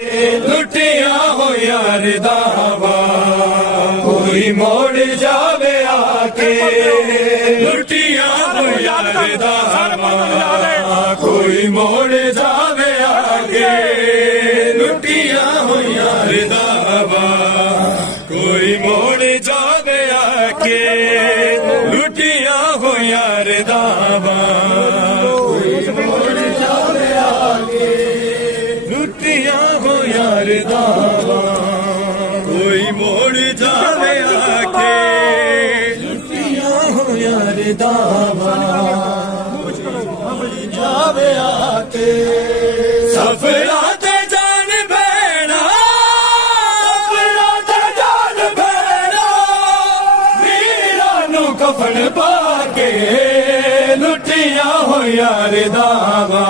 लुटिया हो यार दावा कोई मोड़ जावे आके लुटिया हो यार दावा कोई मोड़ जावे आके लुटिया हो यार दावा कोई मोड़ जावे आके लुटिया हो यार दावा लुटिया हो यार दावा कोई मोड़ जावे आके लुटिया हो यार दावा जावे आके सफरा ते जान भैणा सफरा ते जान भैणा वीरा नू कफन पाके लुटिया हो यार दावा